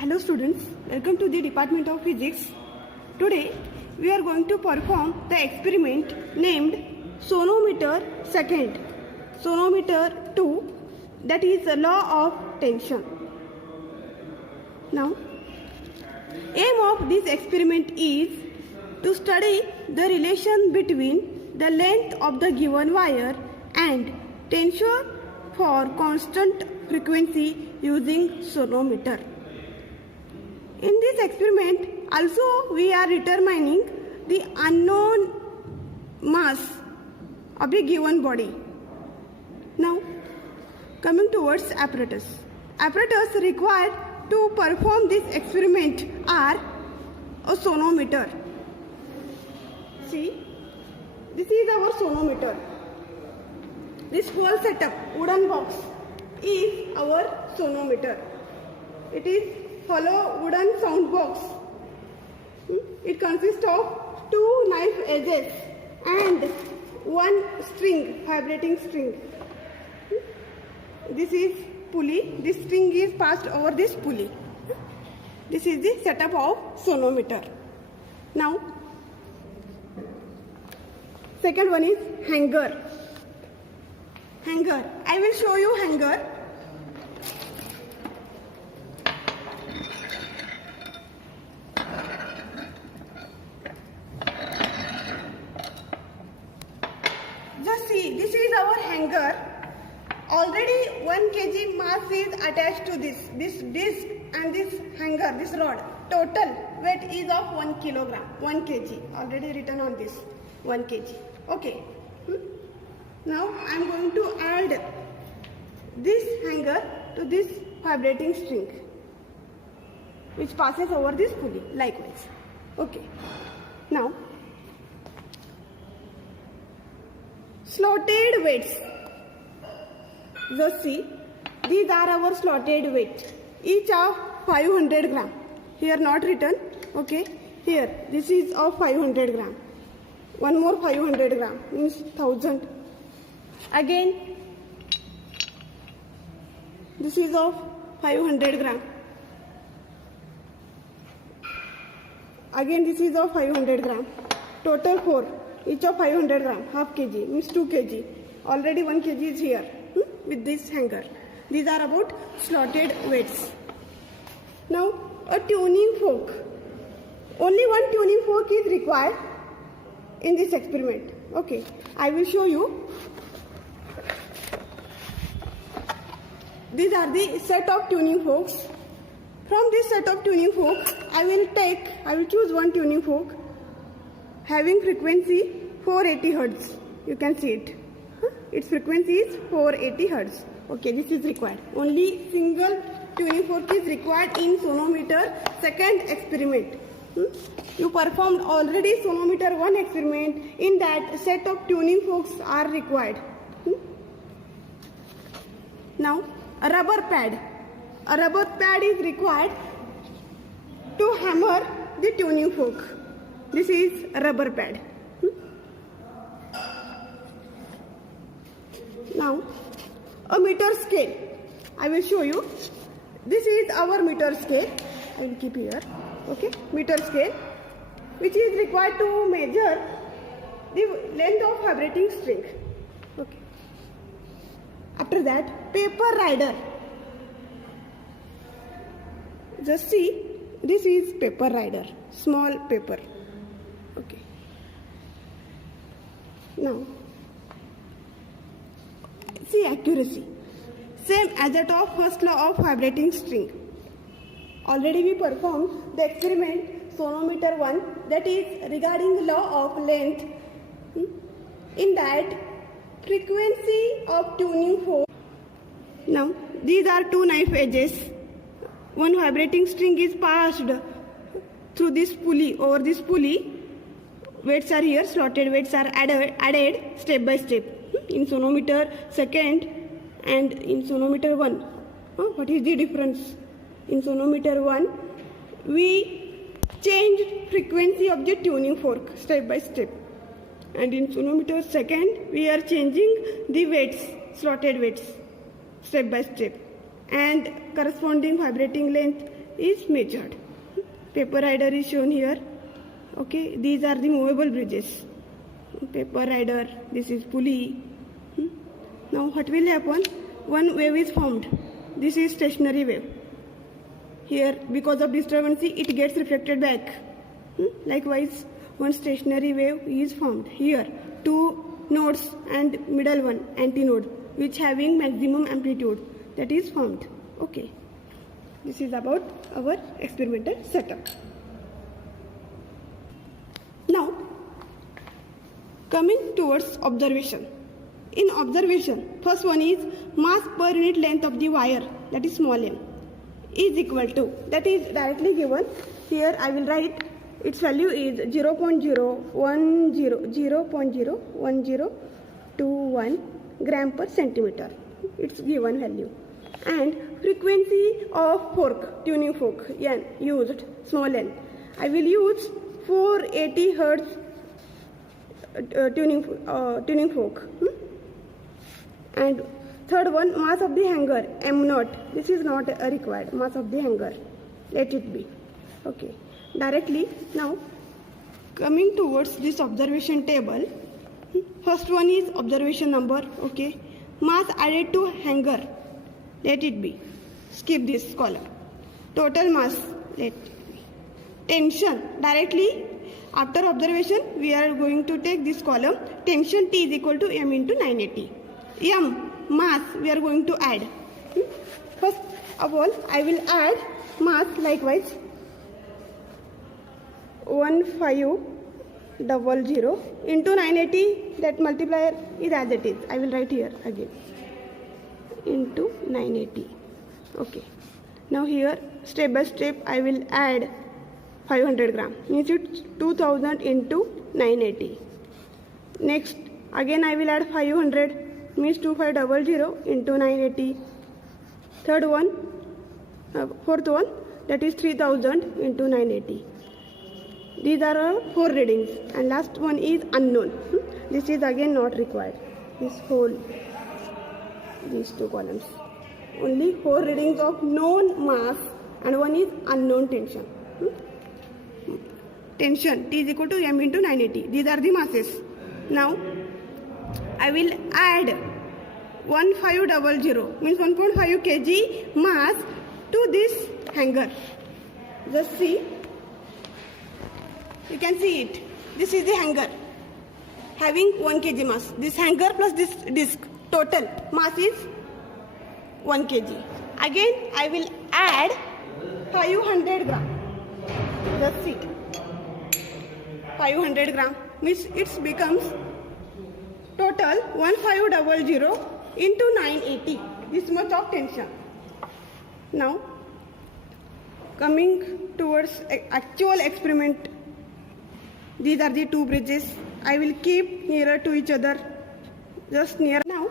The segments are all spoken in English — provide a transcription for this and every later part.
Hello students, welcome to the Department of Physics. Today we are going to perform the experiment named sonometer second, sonometer 2, that is the law of tension. Now, aim of this experiment is to study the relation between the length of the given wire and tension for constant frequency using sonometer. In this experiment, also we are determining the unknown mass of the given body. Now, coming towards apparatus. Apparatus required to perform this experiment are a sonometer. See, this is our sonometer. This whole setup, wooden box, is our sonometer. It is hollow wooden sound box. It consists of two knife edges and one string, vibrating string. This is pulley. This string is passed over this pulley. This is the setup of sonometer. Now, second one is hanger. Hanger. I will show you hanger. Just see, this is our hanger. Already 1 kg mass is attached to this disc and this hanger, this rod. Total weight is of 1 kilogram, 1 kg. Already written on this, 1 kg. Okay. Now I am going to add this hanger to this vibrating string, which passes over this pulley likewise. Okay. Now, slotted weights. Just see, these are our slotted weights, each of 500 gram. Here not written, okay. Here, this is of 500 gram. One more 500 gram means 1000. Again, this is of 500 gram. Again, this is of 500 gram. Total 4, each of 500 gram, half kg means 2 kg. Already 1 kg is here with this hanger. These are about slotted weights. Now, a tuning fork. Only one tuning fork is required in this experiment. Okay, I will show you. These are the set of tuning forks. From this set of tuning forks, I will choose one tuning fork having frequency 480 Hz. You can see it. Its frequency is 480 Hz. Okay, this is required. Only single tuning fork is required in sonometer second experiment. You performed already sonometer 1 experiment. In that, set of tuning forks are required. Now, a rubber pad. A rubber pad is required to hammer the tuning fork. This is a rubber pad. Now, a meter scale. I will show you. This is our meter scale. I will keep here. Okay, meter scale, which is required to measure the length of vibrating string. Okay. After that, paper rider. Just see, this is paper rider, small paper. Okay. Now, see accuracy. Same as that of first law of vibrating string. Already we performed the experiment sonometer 1, that is regarding law of length. In that, frequency of tuning fork. Now, these are two knife edges. One vibrating string is passed through this pulley, over this pulley. Weights are here, slotted weights are added step by step. In sonometer second and in sonometer 1. What is the difference? In sonometer 1, we changed frequency of the tuning fork step by step. And in sonometer second, we are changing the weights, slotted weights, step by step. And corresponding vibrating length is measured. Paper rider is shown here. Okay, these are the movable bridges. Paper rider, this is pulley. Now what will happen? One wave is formed. This is stationary wave. Here, because of disturbance, it gets reflected back. Likewise, one stationary wave is formed. Here, two nodes and middle one, antinode, which having maximum amplitude, that is formed. Okay. This is about our experimental setup. Now, coming towards observation. In observation, first one is mass per unit length of the wire, that is small m, is equal to, that is directly given. Here I will write its value is 0.01021 gram per centimeter. Its given value. And frequency of fork, tuning fork, n, used, small n. I will use 480 hertz tuning fork. And third one, mass of the hanger, m0. This is not required, mass of the hanger. Let it be. Okay. Directly, now, coming towards this observation table, first one is observation number, okay. Mass added to hanger, let it be. Skip this column. Total mass, let it be. Tension, directly, after observation, we are going to take this column. Tension T is equal to m into 980. M, mass, we are going to add. First of all, I will add mass likewise. 1500 into 980, that multiplier is as it is. I will write here again. Into 980. Okay. Now here, step by step, I will add 500 gram. Means it's 2000 into 980. Next, again I will add 500. Means 2500 into 980. Third one, fourth one, that is 3000 into 980. These are our 4 readings, and last one is unknown. This is again not required. This whole, these two columns. Only 4 readings of known mass and one is unknown tension. Tension T is equal to m into 980. These are the masses. Now I will add 1500 means 1.5 kg mass to this hanger. Just see. You can see it. This is the hanger having 1 kg mass. This hanger plus this disc, total mass is 1 kg. Again, I will add 500 gram. Just see. 500 gram means it becomes total 1500 into 980. This much of tension. Now, coming towards actual experiment. These are the 2 bridges. I will keep nearer to each other, just near. Now,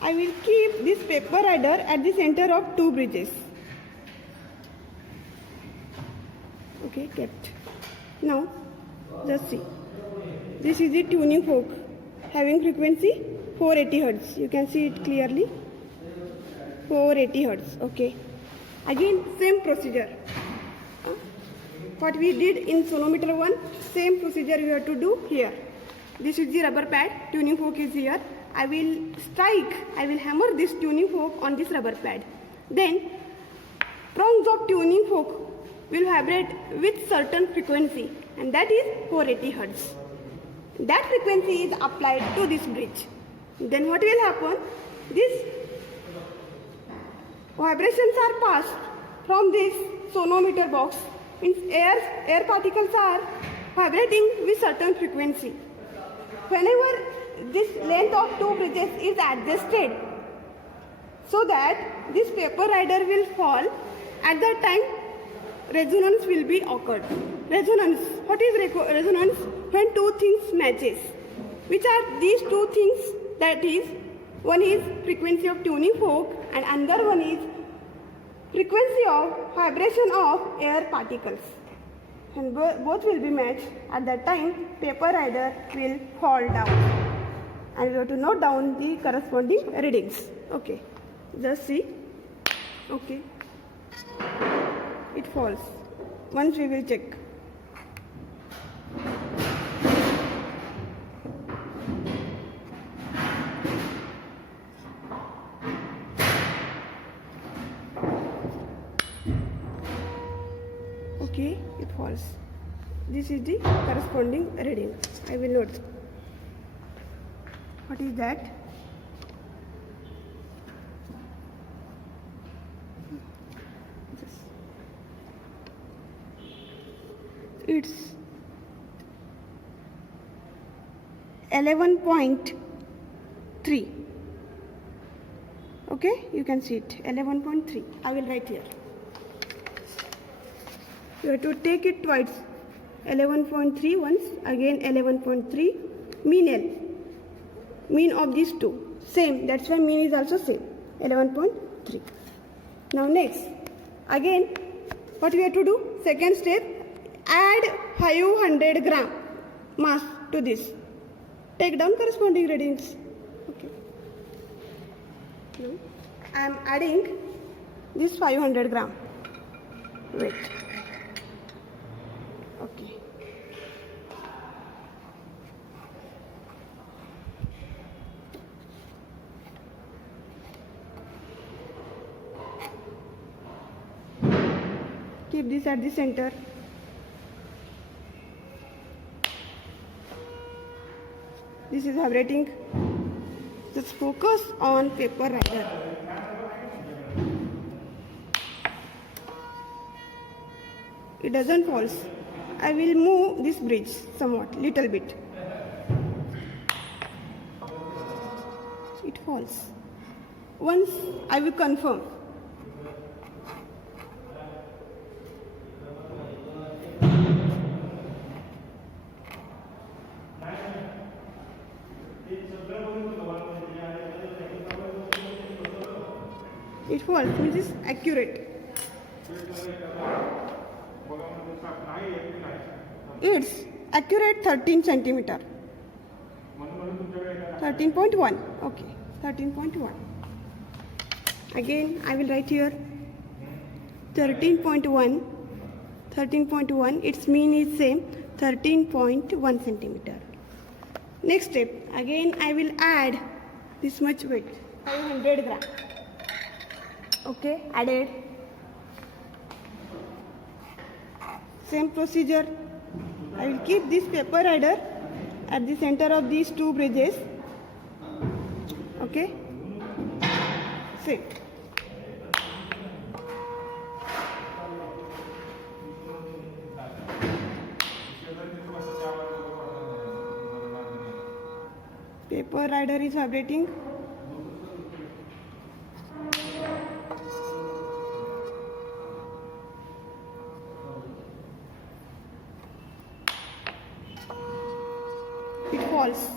I will keep this paper rider at the center of 2 bridges. Okay, kept. Now, just see. This is the tuning fork having frequency 480 Hz. You can see it clearly. 480 Hz. Okay. Again, same procedure. What we did in sonometer 1, same procedure we have to do here. This is the rubber pad, tuning fork is here. I will hammer this tuning fork on this rubber pad. Then, prongs of tuning fork will vibrate with certain frequency, and that is 480 Hz. That frequency is applied to this bridge. Then what will happen? These vibrations are passed from this sonometer box. Means air particles are vibrating with certain frequency. Whenever this length of 2 bridges is adjusted so that this paper rider will fall, at that time resonance will be occurred. Resonance. What is resonance? When 2 things matches. Which are these 2 things? That is, one is frequency of tuning fork and another one is frequency of vibration of air particles. And both will be matched. At that time, paper rider will fall down. And we have to note down the corresponding readings. Okay. Just see. Okay. it falls. Once we will check. Okay, it falls. This is the corresponding reading. I will note. What is that? It's 11.3. Okay, you can see it, 11.3. I will write here. You have to take it twice. 11.3 once, again 11.3. Mean L. Mean of these two. Same, that's why mean is also same. 11.3. Now next, again, what we have to do? Second step, add 500 gram mass to this. Take down corresponding readings. Okay. Now, I am adding this 500 gram weight. Okay. Keep this at the center. This is vibrating. Just focus on paper rider. It doesn't fall. I will move this bridge somewhat, little bit. It falls. Once I will confirm. It falls, which is accurate. It's accurate 13 centimeter. 13.1. Okay, 13.1. Again, I will write here 13.1. 13.1. Its mean is same, 13.1 centimeter. Next step. Again, I will add this much weight, 500 gram. Okay, added. Same procedure. I will keep this paper rider at the center of these two bridges. Okay, sit. Paper rider is vibrating. It falls.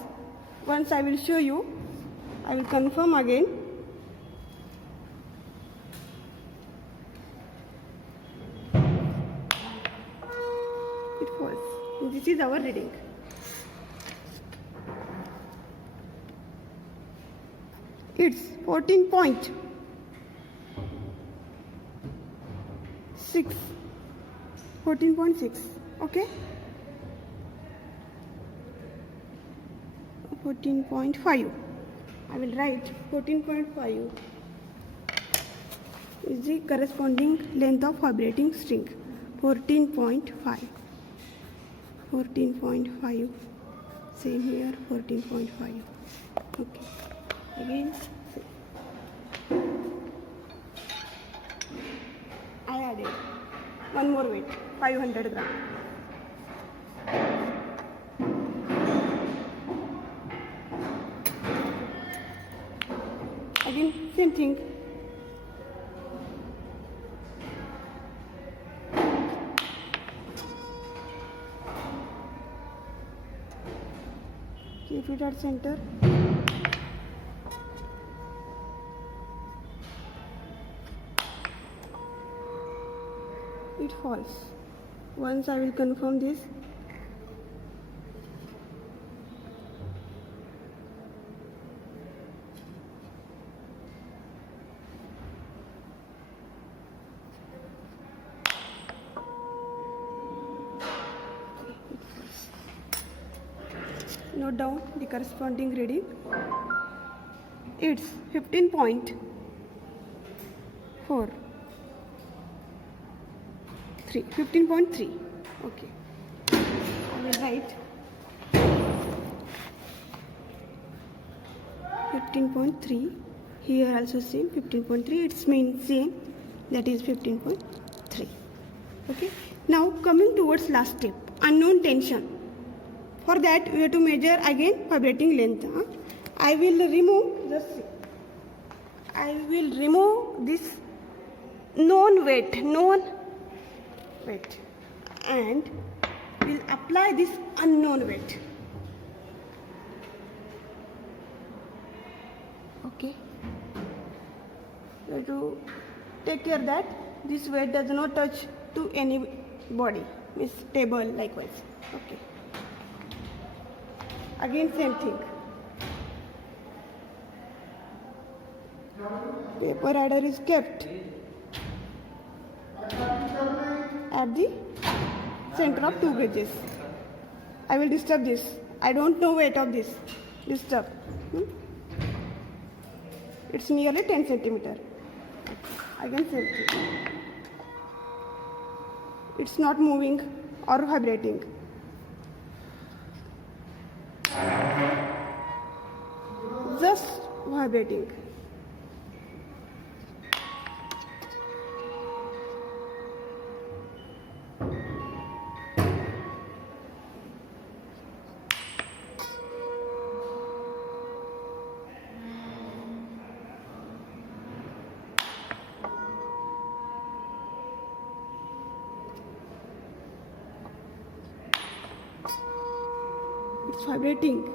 Once I will show you, I will confirm again. It falls. This is our reading. It's 14.6. 14.6. Okay. 14.5. I will write 14.5 is the corresponding length of vibrating string. 14.5. 14.5. Same here. 14.5. Okay. Again. I added one more weight, 500 gram. Again, same thing. Keep it at center. It falls. Once I will confirm this. note down the corresponding reading. It's 15.4. 15.3. Okay. I will write 15.3. Here also same 15.3. It's means same. That is 15.3. Okay. Now coming towards last step, unknown tension. For that we have to measure again vibrating length. I will remove this known weight, and will apply this unknown weight. Okay. You have to take care that this weight does not touch to any body, means table likewise. Okay. Again same thing. Paper rider is kept at the center of two bridges. I will disturb this. I don't know weight of this. Disturb. It's nearly 10 centimeter. Again same thing. It's not moving or vibrating. Just vibrating. It's vibrating.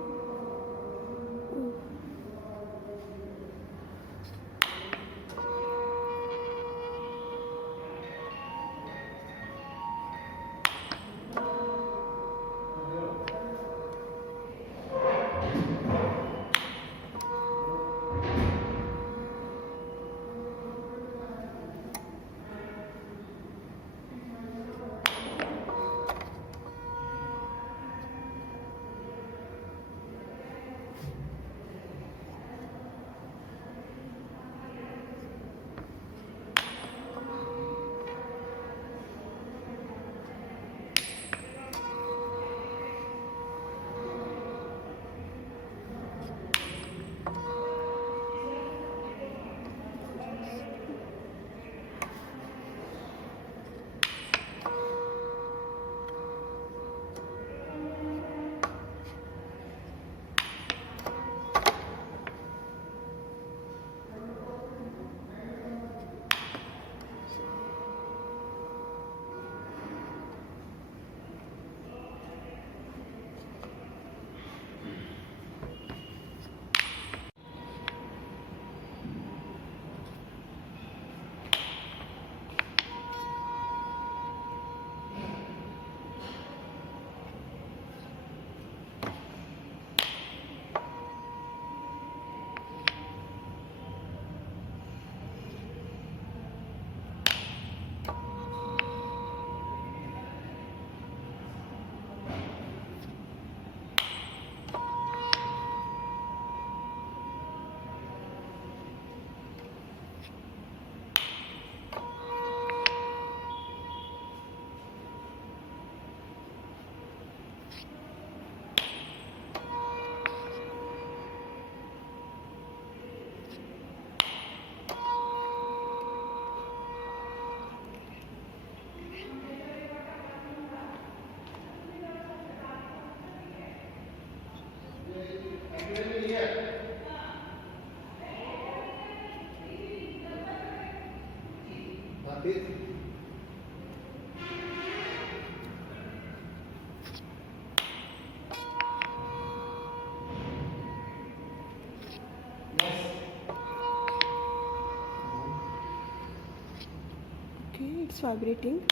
Okay, it's vibrating.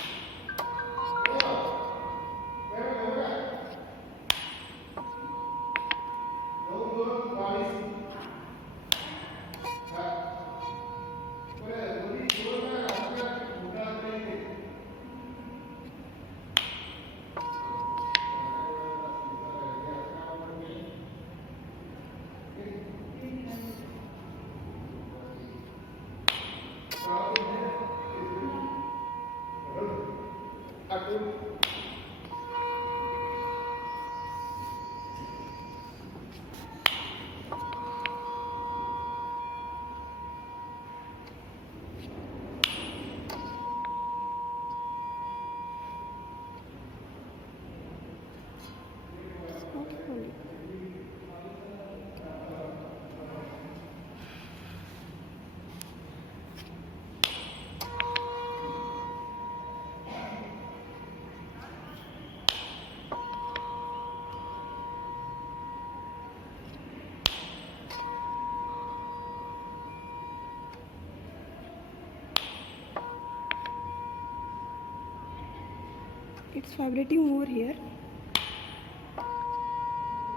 It's vibrating more here.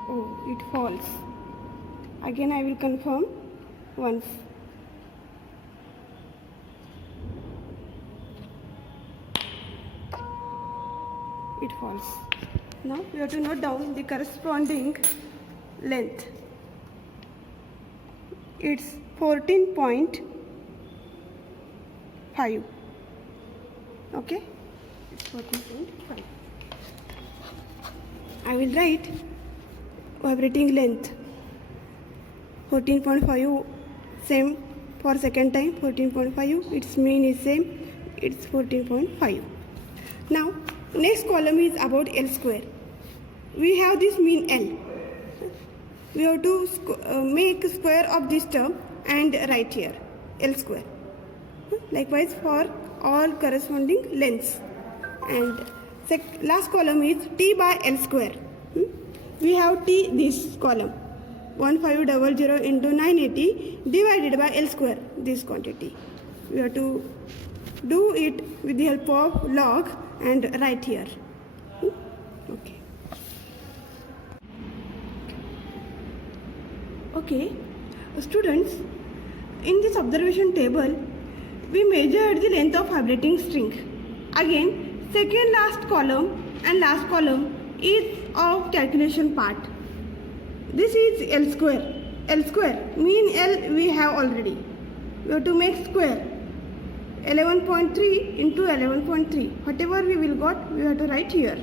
Oh, it falls. Again I will confirm once. It falls. Now we have to note down the corresponding length. It's 14.5. Okay, it's 14.5. I will write vibrating length 14.5, same for second time 14.5. Its mean is same, it's 14.5. Now next column is about L square. We have this mean L. We have to make square of this term and write here L square. Likewise for all corresponding lengths. And last column is T by L square. We have T, this column 1500 into 980 divided by L square, this quantity. We have to do it with the help of log and write here. Okay. Okay, students, in this observation table, we measured the length of vibrating string. Again, second last column and last column is of calculation part. This is L square. L square, mean L we have already. We have to make square. 11.3 into 11.3. Whatever we will got, we have to write here.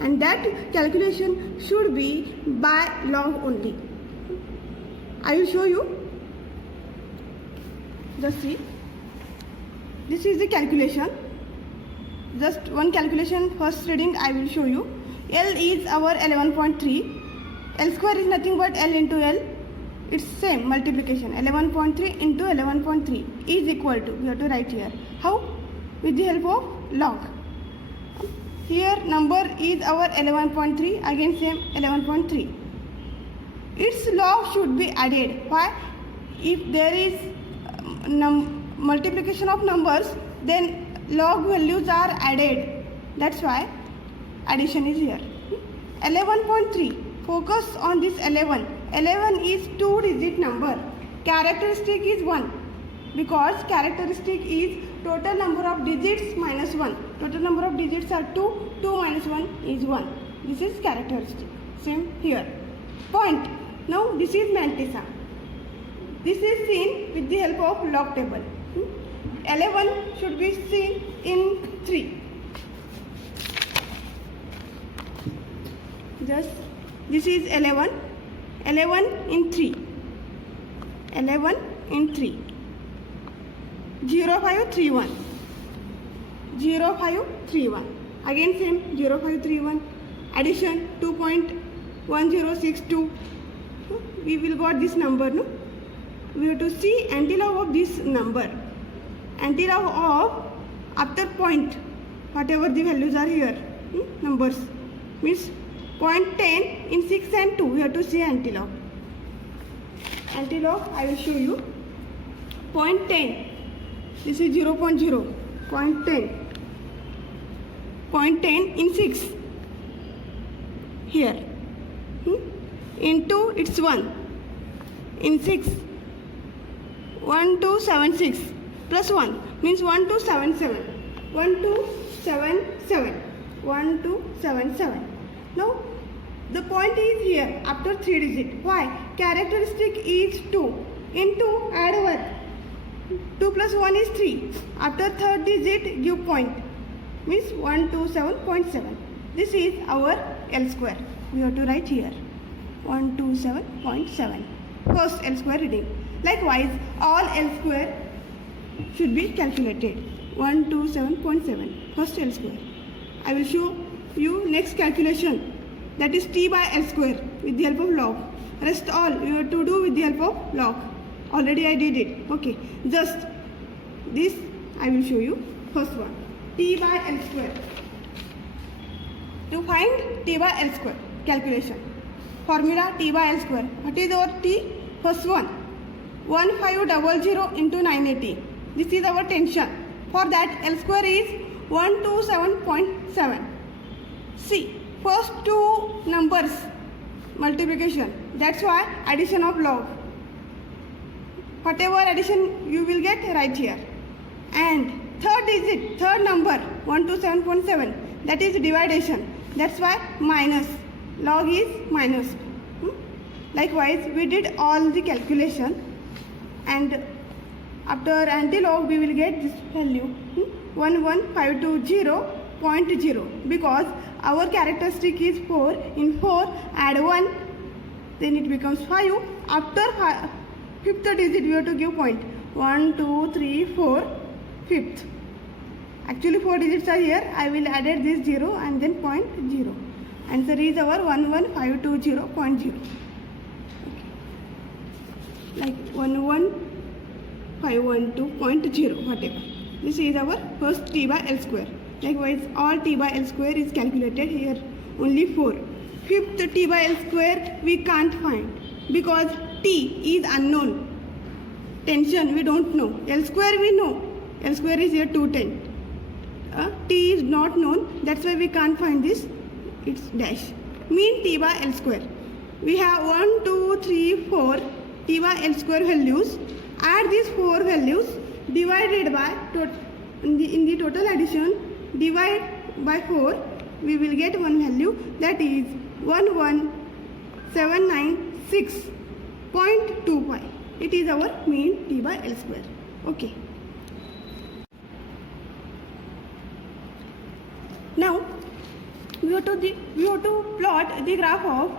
And that calculation should be by log only. I will show you. Just see. This is the calculation. Just one calculation, first reading I will show you. L is our 11.3. L square is nothing but L into L. It's same multiplication. 11.3 into 11.3 is equal to, we have to write here. How? With the help of log. Here number is our 11.3, again same 11.3. Its log should be added. Why? If there is multiplication of numbers, then log values are added. That's why addition is here. 11.3. Focus on this 11. 11 is 2-digit number. Characteristic is 1. Because characteristic is total number of digits minus 1. Total number of digits are 2. 2 minus 1 is 1. This is characteristic. Same here. Point. Now this is mantissa. This is seen with the help of log table. 11 should be seen in 3. Just this is 11. 11 in 3. 11 in 3. 0531. 0531. Again same 0531. Addition 2.1062. We will got this number, no? We have to see antilog of this number. Antilog of after point, whatever the values are here, numbers, means 0.10 in 6 and 2. We have to see antilog. Antilog I will show you. 0.10. This is 0.0. 0.10. 0.10 in 6. Here. In 2 it's 1. In 6. 1276 plus 1 means 1277. 1277. 1277. Now the point is here after 3 digit. Why? Characteristic is 2. In 2 add what? 2 plus 1 is 3. After third digit give point. Means 127.7. This is our L square. We have to write here 127.7. First L square reading. Likewise, all L square should be calculated. 127.7. First L square. I will show you next calculation. That is T by L square with the help of log. Rest all you have to do with the help of log. Already I did it. Okay. Just this I will show you. First one. T by L square. To find T by L square calculation. Formula T by L square. What is our T? First one. 1500 into 980. This is our tension. For that L square is 127.7. See, first two numbers multiplication, that's why addition of log. Whatever addition you will get right here. And third digit, third number 127.7, that is division, that's why minus, log is minus. Likewise we did all the calculation, and after anti-log we will get this value 11520.0, because our characteristic is 4. In 4 add 1, then it becomes 5. After fifth digit we have to give point. 1 2 3 4, fifth. Actually 4 digits are here. I will add this 0 and then point 0. Answer is our 11520.0. Like 11512.0, whatever. This is our first t by L square. Likewise, all t by L square is calculated here. Only 4. Fifth t by L square we can't find because t is unknown. Tension we don't know. L square we know. L square is here 210. T is not known. That's why we can't find this. It's dash. Mean t by L square. We have 1, 2, 3, 4 t by L square values. Add these 4 values divided by in the total addition, divide by 4, we will get one value, that is 11796.25. It is our mean t by L square. Okay. Now we have to plot the graph of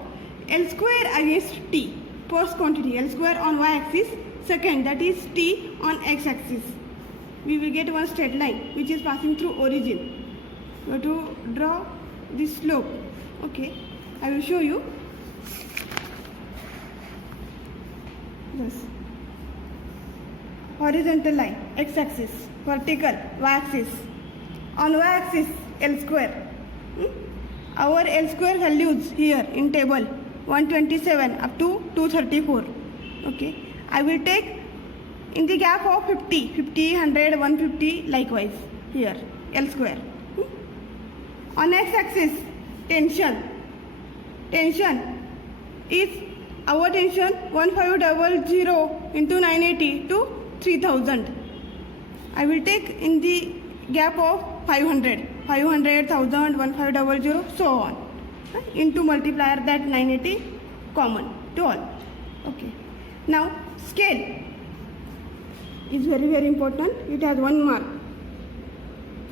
L square against t. First quantity L square on y axis, second that is t on x axis. We will get one straight line which is passing through origin. We have to draw this slope. Okay, I will show you. This horizontal line x axis, vertical y axis. On y axis L square. Our L square values here in table 127 up to 234. Okay, I will take in the gap of 50, 100, 150, likewise here L square. On x axis tension is our tension 1500 into 980 to 3000. I will take in the gap of 500, 1000, 1500, so on, into multiplier that 980 common to all. Okay. Now scale is very important. It has one mark.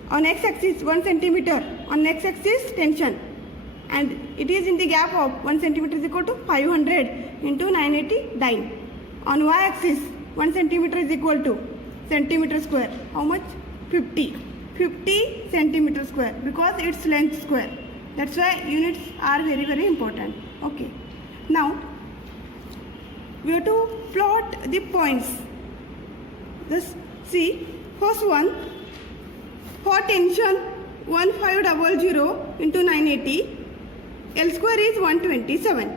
On x axis 1 centimeter, on x axis tension, and it is in the gap of 1 centimeter is equal to 500 into 980 dyne. On y axis 1 centimeter is equal to centimeter square. How much? 50 centimeter square, because its length square. That's why units are very important. Okay. Now we have to plot the points. Just see, first one, for tension 1500 into 980, L square is 127.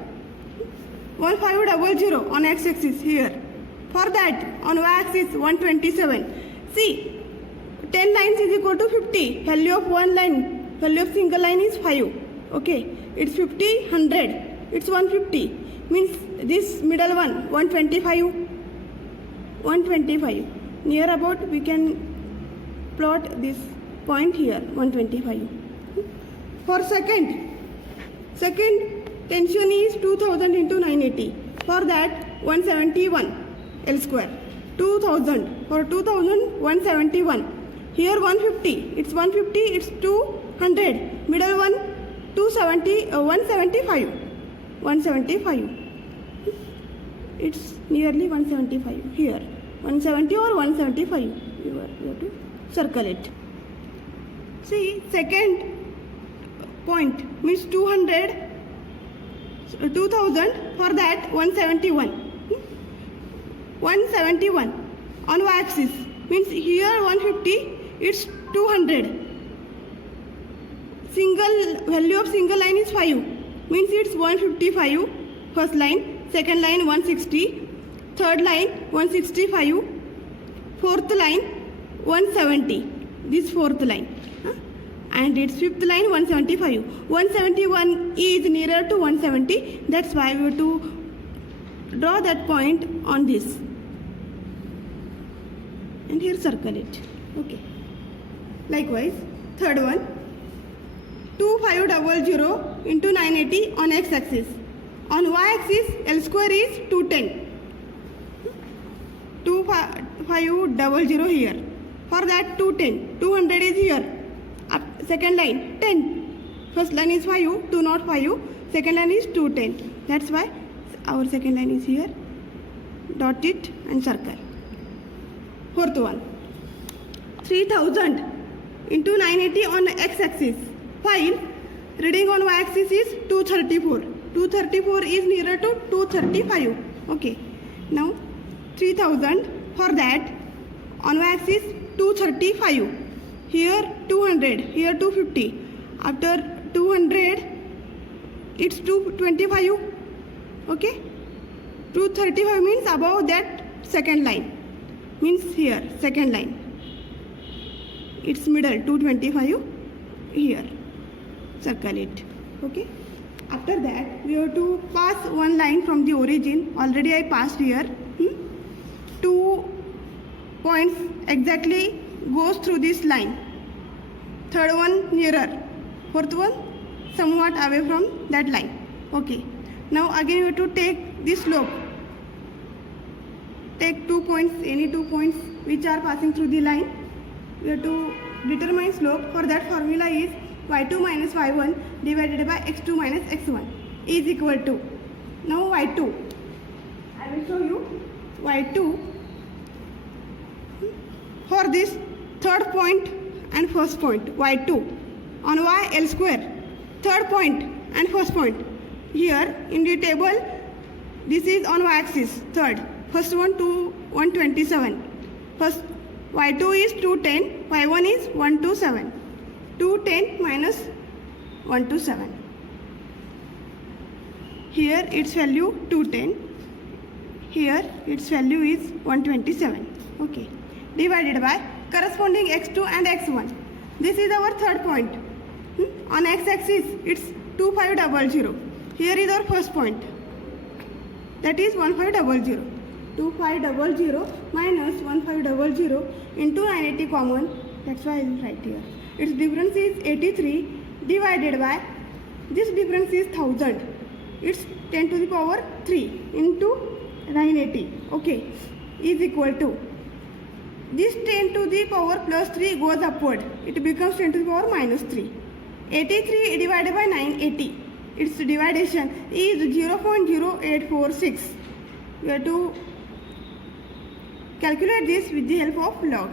1500 on x axis here. For that on y axis 127. See, 10 lines is equal to 50. Value of one line, value of single line is 5. Okay, it's 50, 100. It's 150. Means this middle one 125. Near about we can plot this point here 125. For second tension is 2000 into 980. For that 171 L square. 2000, for 2000 171. Here 150, it's 150, it's 200. Middle one 175. It's nearly 175 here. 170 or 175. You have to circle it. See, second point means 200, 2000. For that 171. 171 on y axis means here 150. It's 200. Value of single line is 5. Means it's 155. First line. Second line 160. Third line 165. Fourth line 170. This fourth line. and its fifth line 175. 171 is nearer to 170. That's why we have to draw that point on this. And here circle it. Okay. Likewise, third one, 2500 into 980 on x-axis. On y-axis, L square is 210. 2500 here. For that 210. 200 is here. Second line 10. First line is 5, 205. Second line is 210. That's why our second line is here. Dot it and circle. Fourth one, 3000 into 980 on x-axis. While reading on y-axis is 234. 234 is nearer to 235. Okay. Now 3000, for that on y-axis 235. Here 200, here 250. After 200, it's 225. Okay. 235 means above that second line. Means here, second line. It's middle, 225 here. Circle it. Okay. After that, we have to pass one line from the origin. Already I passed here. 2 points exactly goes through this line. Third one nearer. Fourth one somewhat away from that line. Okay. Now again you have to take this slope. Take 2 points, any 2 points which are passing through the line. We have to determine slope. For that formula is y2 minus y1 divided by x2 minus x1 is equal to. Now y2. I will show you y2 for this third point and first point y2 on y L square, third point and first point. Here in the table this is on y axis, third, first one to 127. First y2 is 210, y1 is 127. 210 minus 127. Here its value 210. Here its value is 127. Okay. Divided by corresponding x2 and x1. This is our third point. On x-axis it's 2500. Here is our first point. That is 1500. 2500 minus 1500 into 980 common. That's why I will write here. Its difference is 83 divided by, this difference is 1000. It's 10 to the power 3 into 980. Okay. Is equal to, this 10 to the power plus 3 goes upward. It becomes 10 to the power minus 3. 83 divided by 980. Its division is 0.0846. We have to calculate this with the help of log.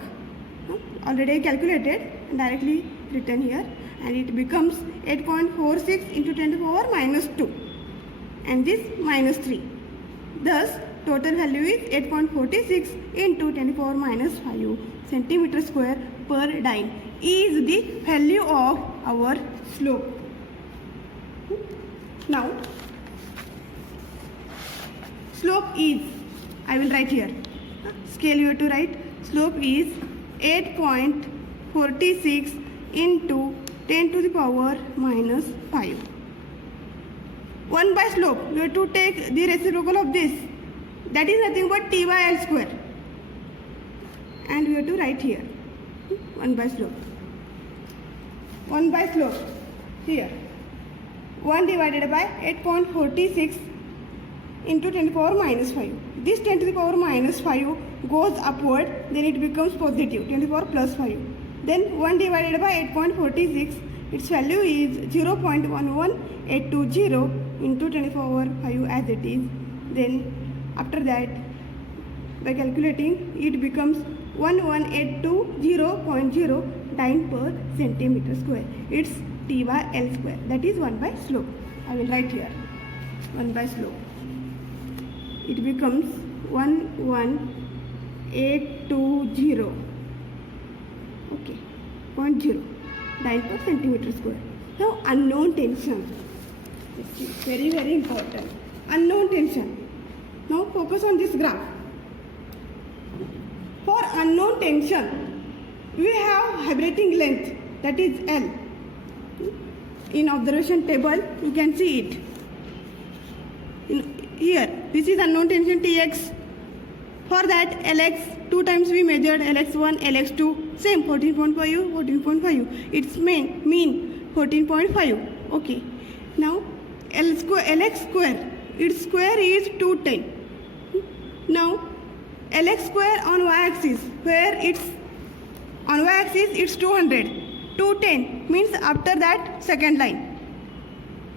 Already calculated and directly written here, and it becomes 8.46 into 10 to the power minus 2 and this minus 3. Thus total value is 8.46 into 10 to the power minus 5 centimeter square per dyne is the value of our slope. Now slope is, I will write here, scale you have to write, slope is 8.46 into 10 to the power minus 5. 1 by slope, we have to take the reciprocal of this. That is nothing but t by L square. And we have to write here 1 by slope. 1 by slope here. 1 divided by 8.46 into 10 to the power minus 5. This 10 to the power minus 5 goes upward, then it becomes positive, 10 to the power plus 5. Then 1 divided by 8.46, its value is 0.11820 into 10 to the power 5 as it is. Then after that, by calculating, it becomes 11820.0 dyne per centimeter square. It's t by L square. That is 1 by slope. I will write here 1 by slope. It becomes 11820. Okay, 0.0 dyne per centimeter square. Now unknown tension. This is very, very important. Unknown tension. Now focus on this graph. For unknown tension, we have vibrating length, that is L. In observation table, you can see it. Here, this is unknown tension Tx. For that, Lx, 2 times we measured Lx1, Lx2, same 14.5, 14.5. Its mean 14.5. Okay. Now, Lx square, its square is 210. Now, Lx square on y-axis, where it's on y-axis it's 200. 210 means after that second line.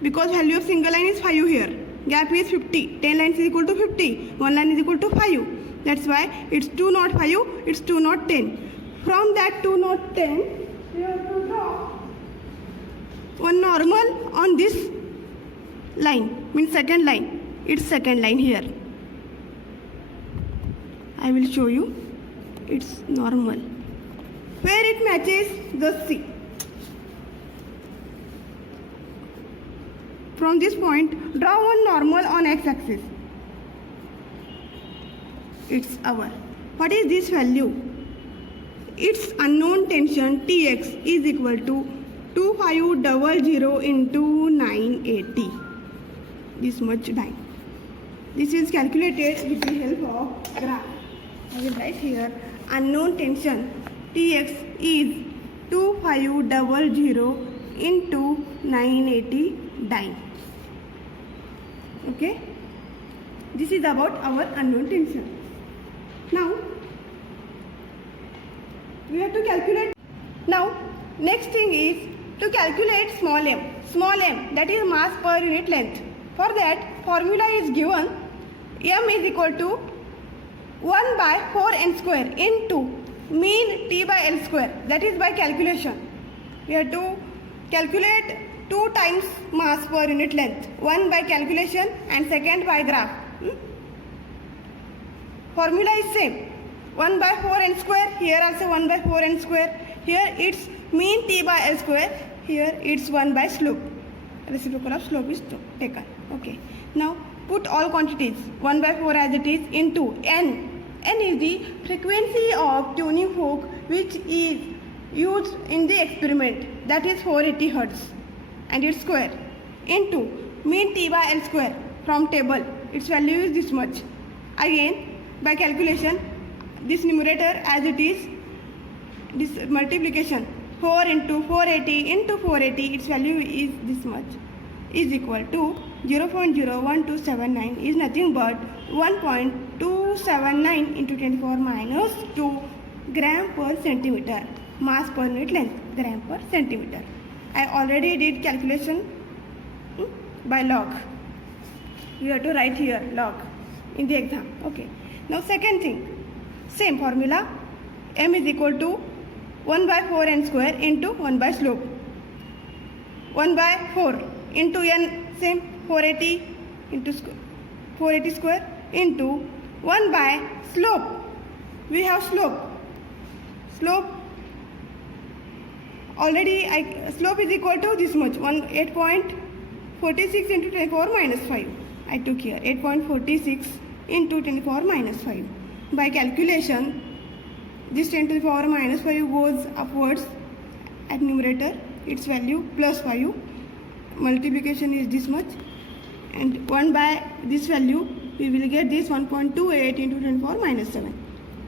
Because value of single line is 5 here. Gap is 50. 10 lines is equal to 50. 1 line is equal to 5. That's why it's 2 not 5, it's 2 not 10. From that 2 not 10, we have to draw one normal on this line, means second line. It's second line here. I will show you. It's normal. Where it matches the C. From this point, draw one normal on x-axis. It's our. What is this value? Its unknown tension Tx is equal to 2500 into 980. This much time. This is calculated with the help of graph. I will write here unknown tension Tx is 2500 into 980 dyne. Okay. This is about our unknown tension. Now, we have to calculate. Now, next thing is to calculate small m. Small m, that is mass per unit length. For that, formula is given. M is equal to 1 by 4n square into mean T by L square. That is by calculation. We have to calculate 2 times mass per unit length. One by calculation and second by graph. Formula is same. 1 by 4n square. Here also 1 by 4n square. Here it's mean T by L square. Here it's 1 by slope. Reciprocal of slope is taken. Okay. Now put all quantities 1 by 4 as it is into n. N is the frequency of tuning fork which is used in the experiment, that is 480 Hz, and its square into mean T by L square from table. Its value is this much. Again by calculation, this numerator as it is, this multiplication 4 into 480 into 480, its value is this much, is equal to 0.01279 is nothing but 1.279 into 10 to the power minus 2 gram per centimeter. Mass per unit length, gram per centimeter. I already did calculation by log. You have to write here log in the exam. Okay. Now second thing, same formula. M is equal to 1 by 4n square into 1 by slope. 1 by 4 into n, same 480 into 480 square into 1 by slope. We have slope. Slope already slope is equal to this much, 8.46 into 10 to the power minus 5. I took here 8.46 into 10 to the power minus 5. By calculation, this 10 to the power minus 5 goes upwards at numerator, its value plus 5. Multiplication is this much, and 1 by this value we will get this 1.28 into 10 to the power minus 7.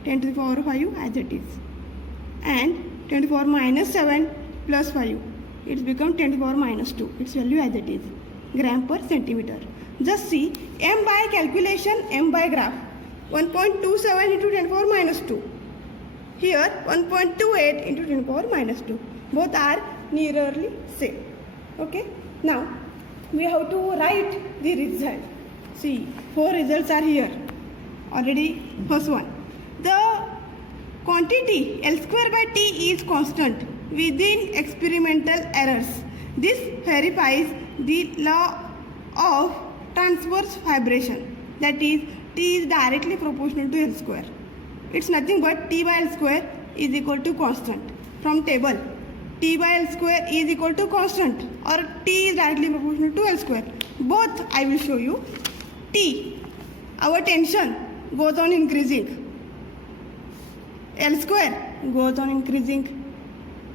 10 to the power 5 as it is, and 10 to the power minus 7 plus 5, it's become 10 to the power minus 2, its value as it is, gram per centimeter. Just see, m by calculation, m by graph. 1.27 into 10 to the power minus 2. Here 1.28 into 10 to the power minus 2. Both are nearly same. Okay. Now we have to write the result. See, 4 results are here. Already first one. The quantity L square by T is constant within experimental errors. This verifies the law of transverse vibration, that is T is directly proportional to L square. It's nothing but T by L square is equal to constant. From table, T by L square is equal to constant, or T is directly proportional to L square. Both I will show you. T, our tension goes on increasing. L square goes on increasing.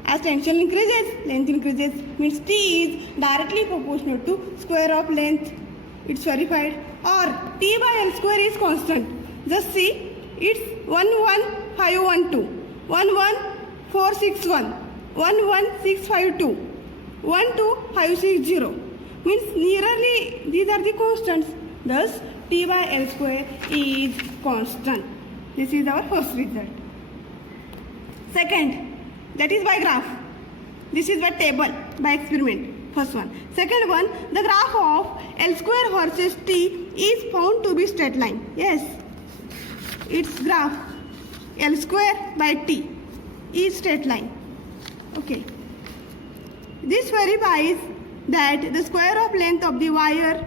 As tension increases, length increases. Means T is directly proportional to square of length. It's verified. Or T by L square is constant. Just see, it's 11512, 11461, 11652, 12560. Means nearly these are the constants. Thus T by L square is constant. This is our first result. Second, that is by graph. This is by table, by experiment. First one. Second one, the graph of L square versus T is found to be straight line. Yes, its graph L square by T is straight line. Okay. This verifies that the square of length of the wire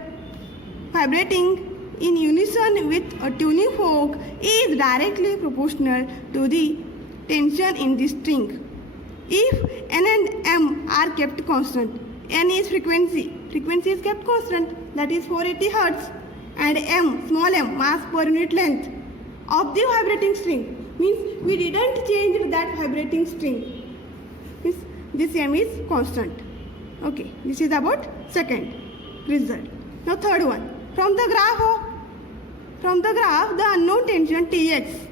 vibrating in unison with a tuning fork is directly proportional to the tension in the string. If N and M are kept constant, N is frequency is kept constant, that is 480 Hz, and M, small m, mass per unit length of the vibrating string, means we didn't change that vibrating string, means this M is constant. Okay, this is about second result. Now third one, from the graph the unknown tension Tx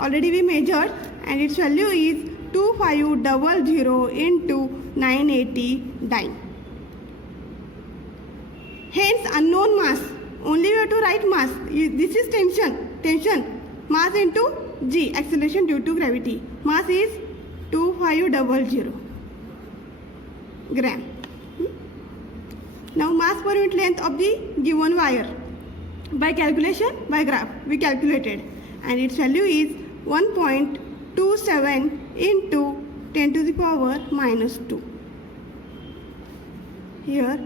already we measured, and its value is 2500 into 980 dyne. Hence unknown mass, only we have to write mass. This is tension, mass into g, acceleration due to gravity. Mass is 2500 gram. Now mass per unit length of the given wire. By calculation, by graph, we calculated, and its value is 1.27 into 10 to the power minus 2. Here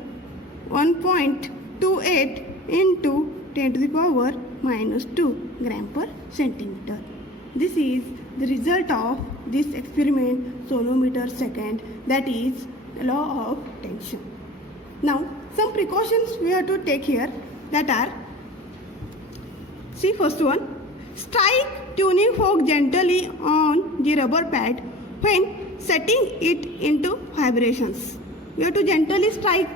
1.28 into 10 to the power minus 2 gram per centimeter. This is the result of this experiment, sonometer second, that is law of tension. Now some precautions we have to take here, that are, see first one, strike tuning fork gently on the rubber pad when setting it into vibrations. We have to gently strike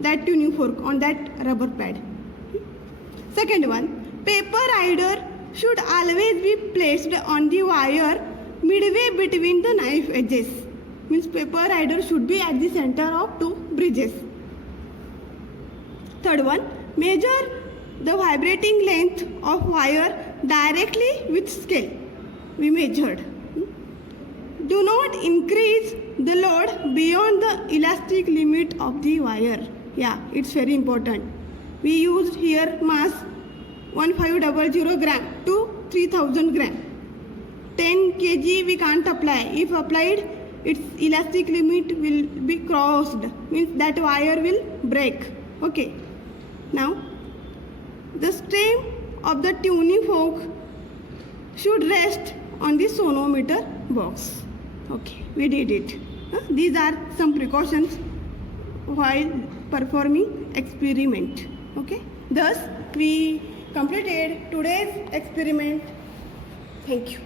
that tuning fork on that rubber pad. Second one, paper rider should always be placed on the wire midway between the knife edges. Means paper rider should be at the center of two bridges. Third one, measure the vibrating length of wire directly with scale. We measured. Do not increase the load beyond the elastic limit of the wire. Yeah, it's very important. We used here mass 1500 gram to 3000 gram. 10 kg we can't apply. If applied, its elastic limit will be crossed. Means that wire will break. Okay. Now, the stem of the tuning fork should rest on the sonometer box. Okay, we did it. These are some precautions while performing experiment. Okay, thus we completed today's experiment. Thank you.